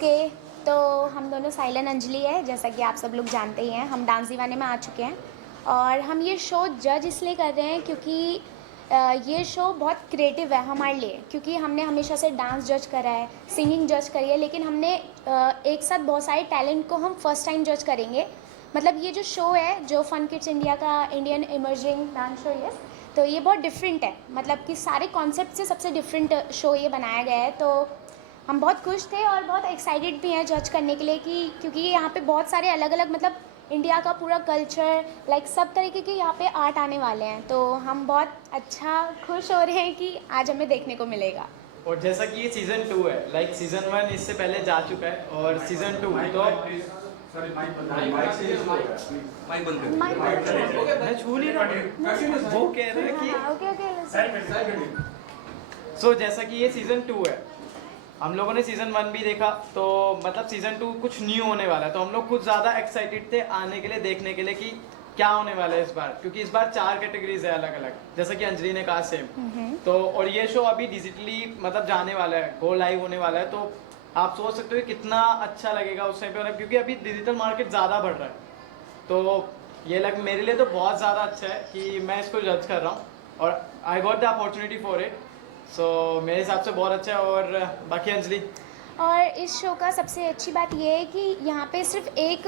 Okay, तो हम दोनों साइलन अंजलि है, जैसा कि आप सब लोग जानते ही हैं। हम डांस दीवाने में आ चुके हैं और हम ये शो जज इसलिए कर रहे हैं क्योंकि ये शो बहुत क्रिएटिव है हमारे लिए, क्योंकि हमने हमेशा से डांस जज करा है, सिंगिंग जज करी है, लेकिन हमने एक साथ बहुत सारे टैलेंट को हम फर्स्ट टाइम जज करेंगे। मतलब ये जो शो है, जो फन किड्स इंडिया का इंडियन इमर्जिंग डांस शो है, तो ये बहुत डिफरेंट है। मतलब कि सारे कॉन्सेप्ट से सबसे डिफरेंट शो ये बनाया गया है। तो हम बहुत खुश थे और बहुत एक्साइटेड भी हैं जज करने के लिए, कि क्योंकि यहाँ पे बहुत सारे अलग अलग, मतलब इंडिया का पूरा कल्चर, लाइक सब तरीके के यहाँ पे आर्ट आने वाले हैं। तो हम बहुत अच्छा खुश हो रहे हैं कि आज हमें देखने को मिलेगा। और जैसा कि ये सीजन 2 है, लाइक सीजन 1 इससे पहले जा चुका है और सीजन 2 तो मैं छू नहीं रहा, वो कह रहे हैं कि ओके सो जैसा कि ये सीजन 2 है, हम लोगों ने सीजन 1 भी देखा, तो मतलब सीजन 2 कुछ न्यू होने वाला है, तो हम लोग कुछ ज़्यादा एक्साइटेड थे आने के लिए, देखने के लिए कि क्या होने वाला है इस बार, क्योंकि इस बार 4 कैटेगरीज है अलग अलग, जैसा कि अंजलि ने कहा सेम। तो और ये शो अभी डिजिटली मतलब जाने वाला है, गो लाइव होने वाला है, तो आप सोच सकते हो कि कितना अच्छा लगेगा उस टाइम पे, क्योंकि अभी डिजिटल मार्केट ज़्यादा बढ़ रहा है। तो ये मेरे लिए तो बहुत ज़्यादा अच्छा है कि मैं इसको जज कर रहा हूँ और I got the opportunity for it. So मेरे हिसाब से बहुत अच्छा है। और बाकी अंजलि? और इस शो का सबसे अच्छी बात यह है कि यहाँ पे सिर्फ एक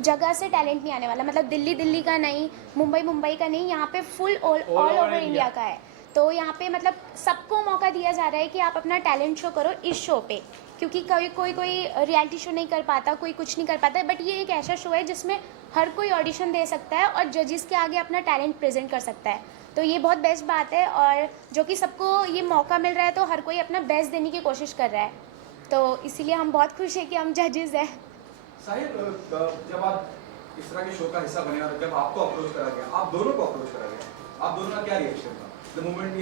जगह से टैलेंट नहीं आने वाला, मतलब दिल्ली दिल्ली का नहीं, मुंबई मुंबई का नहीं, यहाँ पे फुल ऑल ओवर इंडिया का है। तो यहाँ पे मतलब सबको मौका दिया जा रहा है कि आप अपना टैलेंट शो करो इस शो पे, क्योंकि कोई कोई रियलिटी शो नहीं कर पाता, कोई कुछ नहीं कर पाता है, बट ये एक ऐसा शो है जिसमें हर कोई ऑडिशन दे सकता है और जजेस के आगे अपना टैलेंट प्रेजेंट कर सकता है। तो ये बहुत बेस्ट बात है, और जो कि सबको ये मौका मिल रहा है, तो हर कोई अपना बेस्ट देने की कोशिश कर रहा है। तो इसीलिए हम बहुत खुश हैं कि हम जजेस हैं। साहिल, जब आप इस तरह के शो का हिस्सा बने और जब आपको अप्रोच करा गया, आप दोनों को अप्रोच करा गया, आप दोनों का क्या रिएक्शन था? The moment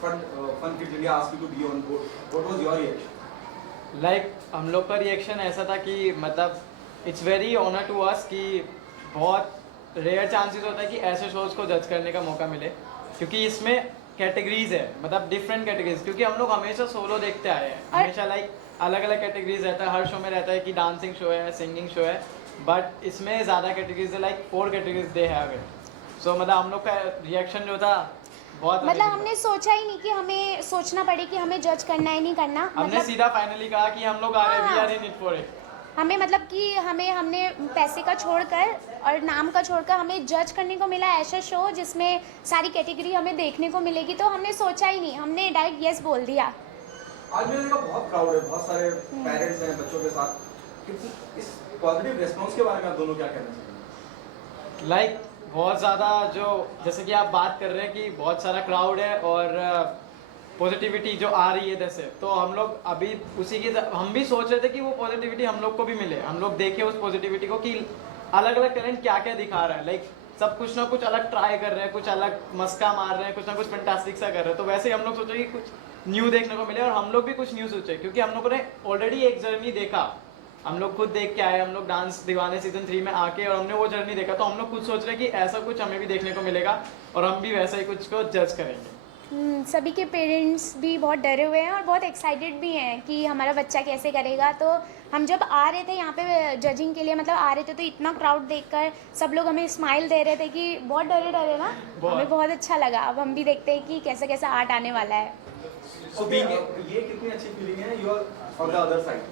fun kids India asked you to be on board, what was your reaction? Like हम लोग का रिएक्शन ऐसा था कि मतलब it's very honour to us कि बहुत रेयर चांसेस होता है कि ऐसे शोज़ को जज करने का मौका मिले, क्योंकि इसमें कैटेगरीज है, मतलब डिफरेंट कैटेगरीज, क्योंकि हम लोग हमेशा सोलो देखते आए हैं, हमेशा लाइक अलग अलग कैटेगरीज रहता है, हर शो में रहता है कि डांसिंग शो है, सिंगिंग शो है, बट इसमें ज़्यादा कैटेगरीज है, like 4 categories they have it. So मतलब हम लोग का रिएक्शन जो था बहुत मतलब हमने सोचा ही नहीं कि हमें सोचना पड़े कि हमें जज करना है नहीं करना, हमने मतलब सीधा फाइनली कहा कि हम लोग आ रहे हैं, we are in it for it. हमें मतलब कि हमने पैसे का छोड़कर और नाम का छोड़कर हमें जज करने को मिला ऐसा शो जिसमें सारी कैटेगरी हमें देखने को मिलेगी। तो हमने सोचा ही नहीं, हमने डायरेक्ट यस बोल दिया। आज मैंने देखा बहुत क्राउड है, बहुत सारे पेरेंट्स हैं बच्चों के साथ, कितनी इस पॉजिटिव रिस्पांस के बारे में आप दोनों क्या कहना चाहेंगे? लाइक बहुत ज़्यादा, जो जैसे कि आप बात कर रहे हैं कि बहुत सारा क्राउड है और पॉजिटिविटी जो आ रही है जैसे, तो हम लोग अभी उसी की हम भी सोच रहे थे कि वो पॉजिटिविटी हम लोग को भी मिले, हम लोग देखें उस पॉजिटिविटी को कि अलग अलग टैलेंट क्या क्या दिखा रहा है, लाइक सब कुछ ना कुछ अलग ट्राई कर रहे हैं, कुछ अलग मस्का मार रहे हैं, कुछ ना कुछ फैंटास्टिक सा कर रहे हैं। तो वैसे ही हम लोग सोचे कि कुछ न्यू देखने को मिले, और हम लोग भी कुछ न्यू सोचे, क्योंकि हम लोगों ने ऑलरेडी एक जर्नी देखा, हम लोग खुद देख के आए, हम लोग डांस दीवाने सीजन 3 में आके, और हमने वो जर्नी देखा, तो हम लोग खुद सोच रहे हैं कि ऐसा कुछ हमें भी देखने को मिलेगा और हम भी वैसा ही कुछ को जज करेंगे। सभी के पेरेंट्स भी बहुत डरे हुए हैं और बहुत एक्साइटेड भी हैं कि हमारा बच्चा कैसे करेगा। तो हम जब आ रहे थे यहाँ पे जजिंग के लिए, मतलब आ रहे थे, तो इतना क्राउड देखकर सब लोग हमें स्माइल दे रहे थे कि बहुत डरे डरे ना, हमें बहुत अच्छा लगा। अब हम भी देखते हैं कि कैसा कैसा आर्ट आने वाला है। ये कितनी अच्छी फीलिंग है, you are on the other side.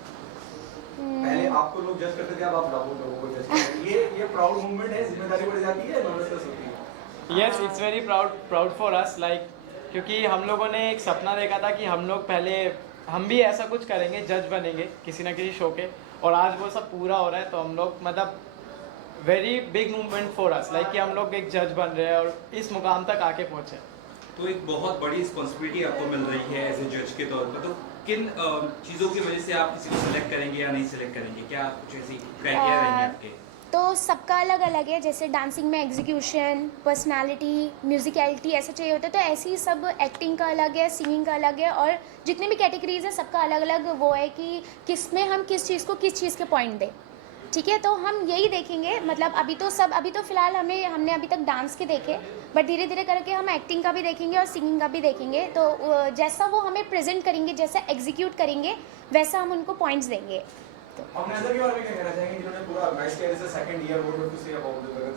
पहले आपको लोग जज करते थे, अब आप लोगों को जज करते हैं। ये प्राउड मूवमेंट है, जिम्मेदारी बढ़ जाती है, नर्वसनेस होती है। Yes, it's very proud for us, like क्योंकि हम लोगों ने एक सपना देखा था कि हम लोग पहले हम भी ऐसा कुछ करेंगे, जज बनेंगे किसी ना किसी शो के, और आज वो सब पूरा हो रहा है। तो हम लोग मतलब very big movement for us, like कि हम लोग एक जज बन रहे हैं और इस मुकाम तक आके पहुँचे। तो एक बहुत बड़ी रिस्पॉन्सिबिलिटी आपको मिल रही है एज ए जज के तौर पर, तो किन चीज़ों की वजह से आप किसी को सिलेक्ट करेंगे या नहीं सिलेक्ट करेंगे? क्या कुछ ऐसी क्राइटेरिया रहेंगे आपके? तो सबका अलग अलग है, जैसे डांसिंग में एग्जीक्यूशन, पर्सनालिटी, म्यूजिकलिटी ऐसे चाहिए होता है, तो ऐसे ही सब एक्टिंग का अलग है, सिंगिंग का अलग है, और जितने भी कैटेगरीज है सबका अलग अलग वो है कि किस में हम किस चीज़ को किस चीज़ के पॉइंट दें। ठीक है, तो हम यही देखेंगे, मतलब अभी तो फ़िलहाल हमने अभी तक डांस के देखे, बट धीरे धीरे करके हम एक्टिंग का भी देखेंगे और सिंगिंग का भी देखेंगे। तो जैसा वो हमें प्रेजेंट करेंगे, जैसा एग्जीक्यूट करेंगे, वैसा हम उनको पॉइंट्स देंगे। हम नजर के बारे में क्या कहना चाहेंगे जिन्होंने पूरा नाइस कैरियर से second year what to say about the Gagan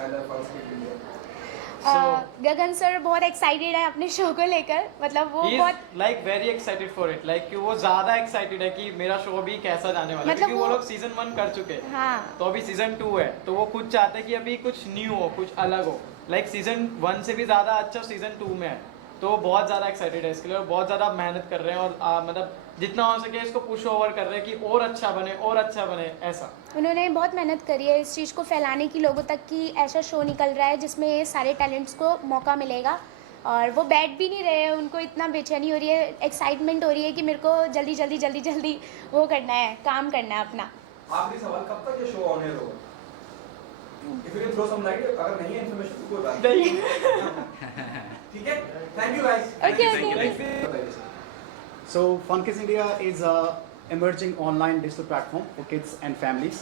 and the first India? Gagan sir बहुत एक्साइटेड है अपने शो को लेकर, मतलब वो बहुत like very excited for it, like कि वो ज्यादा एक्साइटेड है कि मेरा शो भी कैसा जाने वाला है, मतलब क्योंकि वो वो- लोग सीजन 1 कर चुके हैं। हाँ, तो अभी सीजन 2 है, तो वो खुद चाहते हैं कि अभी कुछ न्यू हो, कुछ अलग हो, लाइक सीजन 1 से भी ज्यादा अच्छा सीजन 2 में है। तो वो बहुत ज्यादा एक्साइटेड है इसके लिए और बहुत ज्यादा मेहनत कर रहे हैं और मतलब जितना हो सके इसको पुश ओवर कर रहे हैं कि और अच्छा बने ऐसा। उन्होंने बहुत मेहनत करी है इस चीज़ को फैलाने की लोगों तक, कि ऐसा शो निकल रहा है जिसमें ये सारे टैलेंट्स को मौका मिलेगा। और वो बैठ भी नहीं रहे हैं, उनको इतना बेचैनी हो रही है, एक्साइटमेंट हो रही है कि मेरे को जल्दी वो करना है, काम करना है अपना। आखिरी सवाल, कब तक ये शो ऑन एयर होगा? If you can throw some light, अगर नहीं है इंफॉर्मेशन तो कोई बात नहीं। ठीक है, thank you guys. Okay. So Funkies India is a emerging online digital platform for kids and families,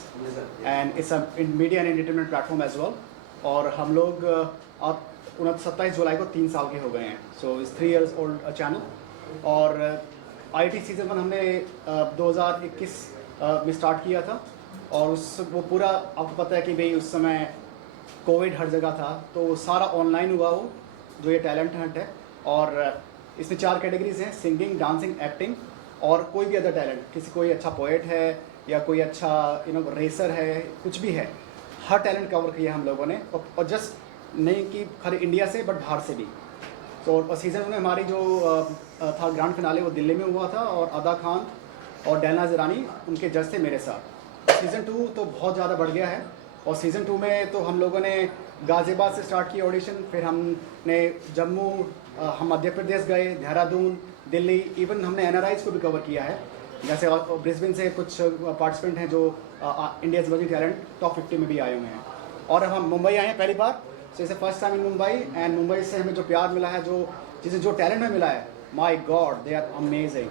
and it's a media and entertainment platform as well. और हम लोग अब 27 जुलाई को 3 साल के हो गए हैं, so it's 3 years old channel. और IT सीजन 1 हमने 2021 में स्टार्ट किया था, और वो पूरा आपको पता है कि भाई उस समय कोविड हर जगह था, तो सारा ऑनलाइन हुआ वो जो ये टैलेंट हंट है। और इसमें 4 कैटेगरीज हैं, सिंगिंग, डांसिंग, एक्टिंग और कोई भी अदर टैलेंट, कोई अच्छा पोएट है या कोई अच्छा रेसर है, कुछ भी है, हर टैलेंट कवर किया हम लोगों ने। और जस्ट नहीं कि खाली इंडिया से बट बाहर से भी। तो सीज़न में हमारी जो था ग्रैंड फिनाले वो दिल्ली में हुआ था, और अदा खान और डैना ज़रानी उनके जज थे मेरे साथ। सीज़न 2 तो बहुत ज़्यादा बढ़ गया है, और सीज़न 2 में तो हम लोगों ने गाज़ियाबाद से स्टार्ट किया ऑडिशन, फिर हमने जम्मू, हम मध्य प्रदेश गए, देहरादून, दिल्ली, इवन हमने NRIs को भी कवर किया है। जैसे ब्रिस्बेन से कुछ पार्टिसिपेंट हैं जो इंडियाज़ इमर्जिंग टैलेंट टॉप 50 में भी आए हुए हैं। और हम मुंबई आए हैं पहली बार, सो इसे first time in Mumbai, and Mumbai से हमें जो प्यार मिला है, जो टैलेंट हमें मिला है, माई गॉड दे आर अमेजिंग।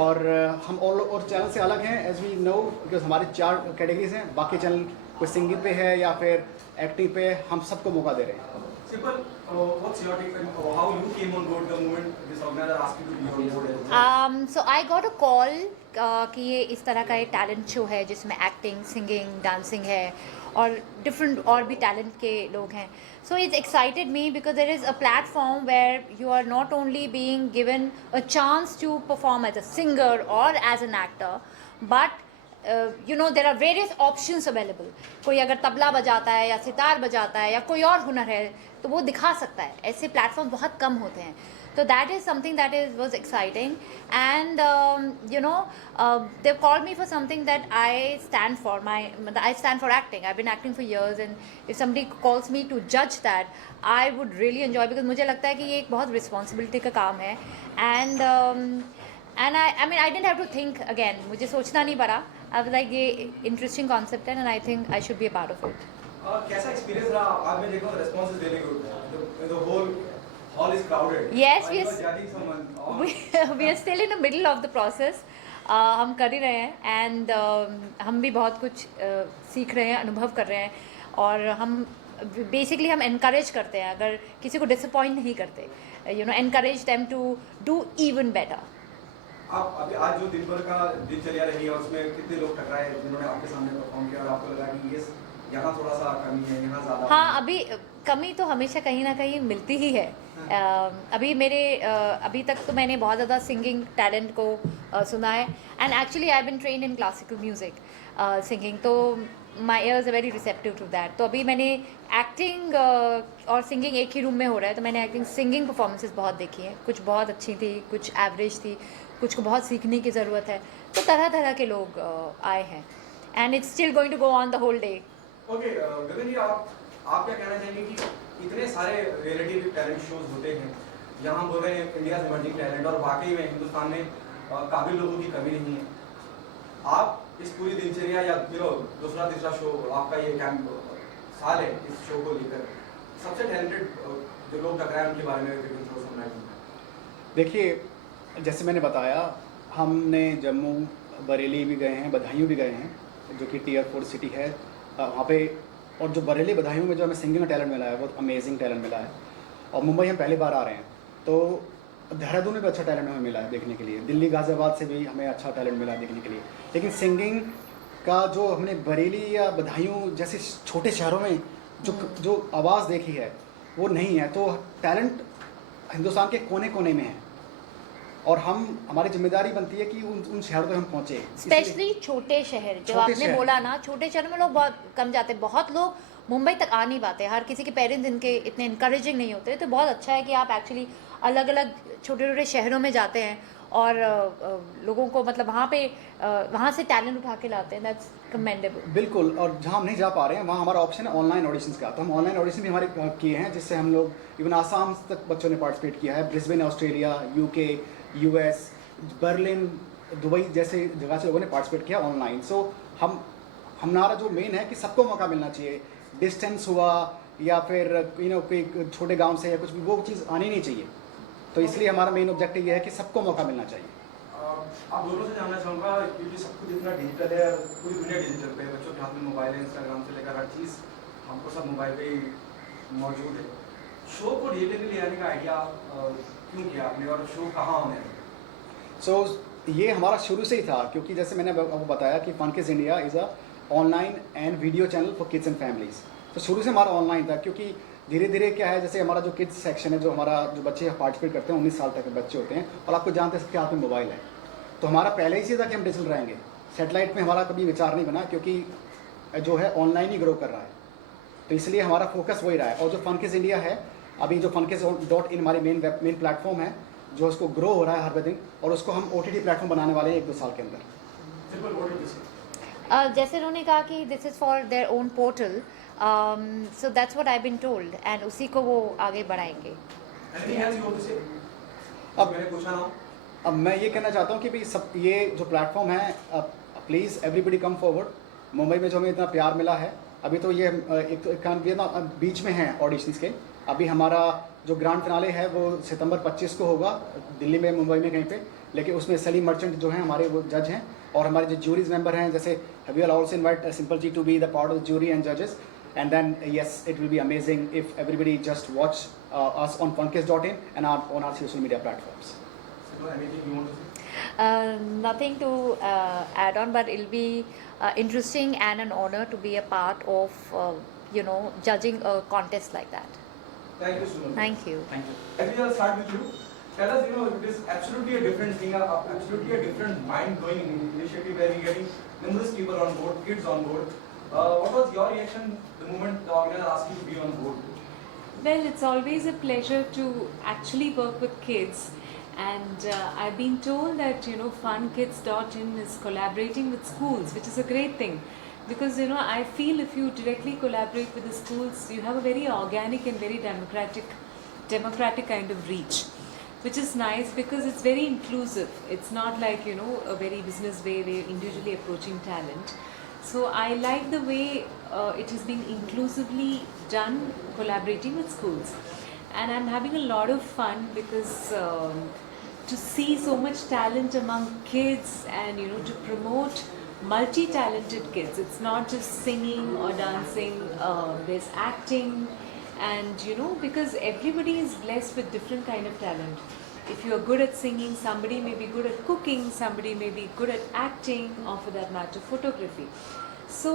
और हम और चैनल से अलग हैं, एज वी नो, बिकॉज हमारे 4 कैटेगरीज हैं, बाकी चैनल कोई सिंगिंग पे है या फिर एक्टिंग पे, हम सबको मौका दे रहे हैं। Simple, what's your take on how you came on board the moment this organizer asked you to be on board? So I got a call कि ये इस तरह का एक टैलेंट शो है जिसमें एक्टिंग, सिंगिंग, डांसिंग है और डिफरेंट और भी टैलेंट के लोग हैं. So it's excited me because there is a platform where you are not only being given a chance to perform as a singer or as an actor, but you know there are various options available. कोई अगर तबला बजाता है या सितार बजाता है या कोई और हुनर है तो वो दिखा सकता है. ऐसे प्लेटफॉर्म बहुत कम होते हैं. So that is something that was exciting, and you know they called me for something that I stand for. I stand for acting. I've been acting for years, and if somebody calls me to judge that, I would really enjoy, because मुझे लगता है कि ये एक बहुत responsibility का काम है. And I mean I didn't have to think again. मुझे सोचना नहीं पड़ा. I was like ये interesting concept है, and I think I should be a part of it. कैसा एक्सपीरियंस रहा? आज मैं देखा response is really good. The whole hall is crowded. Yes, Are you yes. judging someone? We are still in the middle of the process. हम कर ही रहे हैं, and हम भी बहुत कुछ सीख रहे हैं, अनुभव कर रहे हैं, और हम बेसिकली हम encourage करते हैं, अगर किसी को disappoint नहीं करते, you know, encourage them to do even better. आप अभी आज जो दिन भर का दिनचर्या रही है उसमें कितने लोग टकराए जिन्होंने आपके सामने परफॉर्म किया और आपको लगा कि ये यहाँ थोड़ा सा कमी है, यहाँ ज़्यादा? हाँ, अभी कमी तो हमेशा कहीं ना कहीं मिलती ही है. अभी तक तो मैंने बहुत ज़्यादा सिंगिंग टैलेंट को सुना है, and actually I been train in classical music singing, तो my ears are very receptive to that. तो अभी मैंने एक्टिंग और सिंगिंग एक ही रूम में हो रहा है, तो मैंने एक्टिंग सिंगिंग परफॉर्मेंसेस बहुत देखी हैं. कुछ बहुत अच्छी थी, कुछ एवरेज थी, कुछ को बहुत सीखने की ज़रूरत है. तो तरह तरह के लोग आए हैं, and it's still going to go on the whole day. Okay, Gagan ji, आप क्या कहना चाहेंगे कि इतने सारे रियलिटी टैलेंट शोज होते हैं, यहाँ हम बोल रहे हैं इंडियाज इमर्जिंग टैलेंट, और वाकई में हिंदुस्तान में काबिल लोगों की कमी नहीं है. आप इस पूरी दिनचर्या या दूसरा तीसरा शो आपका ये साल है इस शो को लेकर, सबसे टैलेंटेड जो लोग टकराए उनके बारे में थोड़ा समझाइए. देखिए, जैसे मैंने बताया, हमने जम्मू, बरेली भी गए हैं, बदायूं भी गए हैं, जो कि टीयर 4 सिटी है वहाँ पे, और जो बरेली बदायूं में जो हमें सिंगिंग का टैलेंट मिला है बहुत अमेजिंग टैलेंट मिला है। और मुंबई हम पहली बार आ रहे हैं, तो देहरादून में भी अच्छा टैलेंट हमें मिला है देखने के लिए, दिल्ली गाज़ियाबाद से भी हमें अच्छा टैलेंट मिला है देखने के लिए। लेकिन सिंगिंग का जो हमने बरेली या बदायूं जैसे छोटे शहरों में जो आवाज़ देखी है वो नहीं है। तो टैलेंट हिंदुस्तान के कोने कोने में है, और हमारी जिम्मेदारी बनती है कि उन शहरों तक हम पहुँचे। स्पेशली छोटे शहर, जो छोटे आपने शहर। बोला ना, छोटे शहर में लोग बहुत कम जाते हैं, बहुत लोग मुंबई तक आ नहीं पाते, हर किसी के पेरेंट्स इनके इतने इनकरेजिंग नहीं होते। तो बहुत अच्छा है कि आप एक्चुअली अलग अलग छोटे छोटे शहरों में जाते हैं और लोगों को मतलब वहाँ से टैलेंट उठा के लाते हैं। That's commendable. बिल्कुल, और जहाँ हम नहीं जा पा रहे हैं वहाँ हमारा ऑप्शन है ऑनलाइन ऑडिशंस का। तो हम ऑनलाइन ऑडिशन भी हमारे किए हैं, जिससे हम लोग इवन आसाम तक बच्चों ने पार्टिसिपेट किया है, Brisbane Australia, UK, US, Berlin, Dubai जैसे जगह से लोगों ने पार्टिसिपेट किया ऑनलाइन। सो हमारा जो मेन है कि सबको मौका मिलना चाहिए, डिस्टेंस हुआ या फिर कोई छोटे गांव से या कुछ भी, वो चीज़ आनी नहीं चाहिए। तो इसलिए हमारा मेन ऑब्जेक्टिव ये है कि सबको मौका मिलना चाहिए। आप दोनों से जानना चाहूँगा, क्योंकि सब कुछ इतना डिजिटल है, पूरी दुनिया डिजिटल पे है, बच्चों के हाथ में मोबाइल है, इंस्टाग्राम से लेकर हर चीज़ हमको सब मोबाइल पे ही मौजूद है। शो को डिजिटली ले आने का आइडिया क्यों किया आपने, और शो कहाँ होने हैं? सो ये हमारा शुरू से ही था, क्योंकि जैसे मैंने आपको बताया कि FunKids India is a online and video channel for kids and families. तो शुरू से हमारा ऑनलाइन था, क्योंकि धीरे धीरे क्या है, जैसे हमारा जो किड्स सेक्शन है, जो बच्चे पार्टिसिपेट करते हैं 19 साल तक के बच्चे होते हैं, और आपको जानते हैं सबके हाथ में मोबाइल है। तो हमारा पहले ही से था कि हम डिजिटल रहेंगे। सेटेलाइट में हमारा कभी विचार नहीं बना, क्योंकि जो है ऑनलाइन ही ग्रो कर रहा है। तो इसलिए हमारा फोकस वही रहा है। और जो फनकिड्स इंडिया है, अभी जो funkids.in हमारी मेन प्लेटफॉर्म है, जो उसको ग्रो हो रहा है हर दिन, और उसको हम OTT प्लेटफॉर्म बनाने वाले हैं 1-2 साल के अंदर। सिंपल वर्ड में से जैसे उन्होंने कहा कि this is for their own portal, so that's what I been told, and उसी को वो आगे बढ़ाएंगे। Anything else you want to say? अब मैंने पूछा ना। अब मैं ये कहना चाहता हूँ कि भाई सब ये जो प्लेटफॉर्म है, please everybody come forward. Mumbai में जो हमें इतना प्यार मिला है, अभी तो ये बीच में है ऑडिशंस के। अभी हमारा जो ग्रैंड फिनाले है वो सितंबर 25 को होगा, दिल्ली में, मुंबई में कहीं पे। लेकिन उसमें सलीम मर्चेंट जो हैं हमारे, वो जज हैं, और हमारे जो ज्यूरीज मेंबर हैं, जैसे we will also invite Simple ji to be the part of the jury and जजेस। And then yes, it will be amazing if everybody just watch us on funkids.in and on our social media platforms. Anything you want to say? Nothing to add on, but it'll be interesting and an honor to be a part of, judging a contest like that. Thank you so much. Thank you. Thank you. Maybe I'll start with you. Tell us, it is absolutely a different thing, absolutely a different mind-blowing initiative where we're getting numerous people on board, kids on board. What was your reaction the moment the organizer asked you to be on board? Well, it's always a pleasure to actually work with kids, and I've been told that funkids.in is collaborating with schools, which is a great thing, because I feel if you directly collaborate with the schools, you have a very organic and very democratic kind of reach, which is nice because it's very inclusive. It's not like a very business way where you're individually approaching talent. So I like the way it is being inclusively done, collaborating with schools, and I'm having a lot of fun because to see so much talent among kids, and to promote multi-talented kids. It's not just singing or dancing, there's acting, and because everybody is blessed with different kind of talent. If you are good at singing, somebody may be good at cooking, somebody may be good at acting, or for that matter photography. So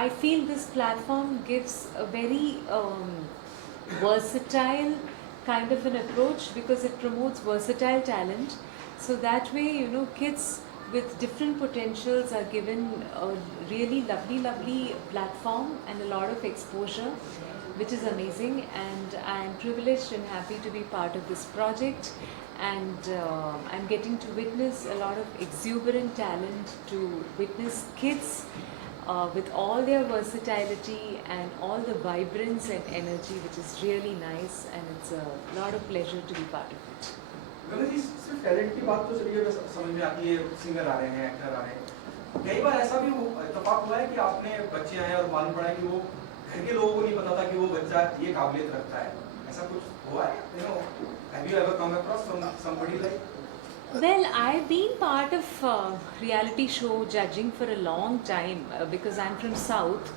I feel this platform gives a very versatile kind of an approach, because it promotes versatile talent. So that way kids with different potentials are given a really lovely platform and a lot of exposure, which is amazing. And I'm privileged and happy to be part of this project, and I'm getting to witness a lot of exuberant talent, to witness kids with all their versatility and all the vibrance and energy, which is really nice, and it's a lot of pleasure to be part of it. गगन जी, सिर्फ talent की बात तो चलिए समझ में आती है, singer आ रहे हैं, एक्टर आ रहे हैं। कई बार ऐसा भी इत्तेफाक हुआ है कि आपने बच्चे आए और मालूम पड़ा कि वो घर के लोगों को नहीं पता था कि वो बच्चा ये काबिलियत रखता है। ऐसा कुछ हुआ है? Have you ever come across somebody like? Well, I've been part of reality show judging for a long time because I'm from South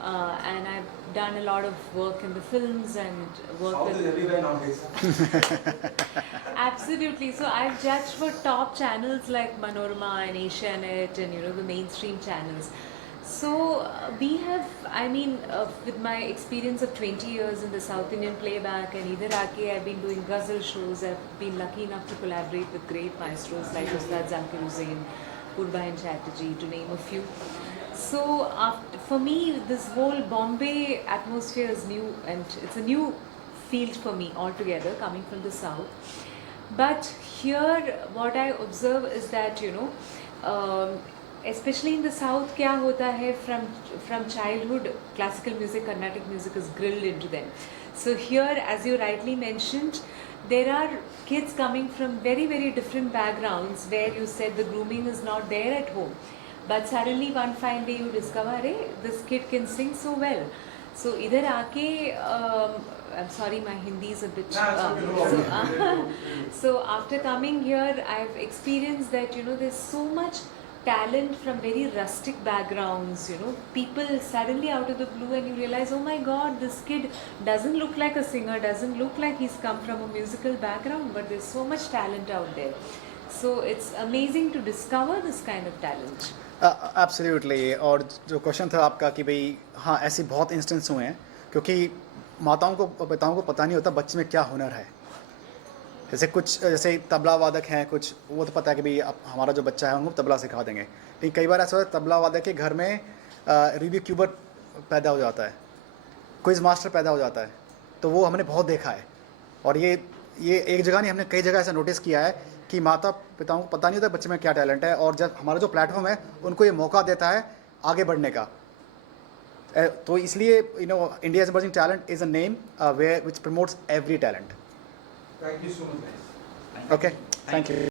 and I've done a lot of work in the films and worked South is with everywhere nowadays. absolutely. So I've judged for top channels like Manorama and Asianet and the mainstream channels. So we have, I mean, with my experience of 20 years in the South Indian playback and Idhar Aake, I've been doing ghazal shows. I've been lucky enough to collaborate with great maestros like Ustad Zakir Hussain, Purbain Chatterjee, to name a few. So for me, this whole Bombay atmosphere is new and it's a new field for me altogether coming from the South. But here what I observe is that especially in the South, क्या होता है from childhood, classical music, Carnatic music is grilled into them. So here, as you rightly mentioned, there are kids coming from very, very different backgrounds where you said the grooming is not there at home. But suddenly one fine day you discover, hey, this kid can sing so well. So idhar aake, I'm sorry, my Hindi is a bit... so after coming here, I've experienced that, there's so much talent from very rustic backgrounds, people suddenly out of the blue and you realize, oh my god, this kid doesn't look like a singer, doesn't look like he's come from a musical background, but there's so much talent out there. So it's amazing to discover this kind of talent. Absolutely. और जो question था आपका कि भाई हाँ ऐसे बहुत instance हुए हैं क्योंकि माताओं को पिताओं को पता नहीं होता बच्चे में क्या हुनर है। जैसे तबला वादक हैं कुछ, वो तो पता है कि भाई अब हमारा जो बच्चा है उनको तबला सिखा देंगे, लेकिन कई बार ऐसा होता है तबला वादक के घर में रूबिक क्यूबर पैदा हो जाता है, क्विज मास्टर पैदा हो जाता है, तो वो हमने बहुत देखा है। और ये एक जगह नहीं, हमने कई जगह ऐसा नोटिस किया है कि माता पिताओं को पता नहीं होता बच्चे में क्या टैलेंट है, और जब हमारा जो प्लेटफॉर्म है उनको ये मौका देता है आगे बढ़ने का। तो इसलिए India is emerging talent is a name where which promotes every talent. Thank you so much, guys. Okay, thank you.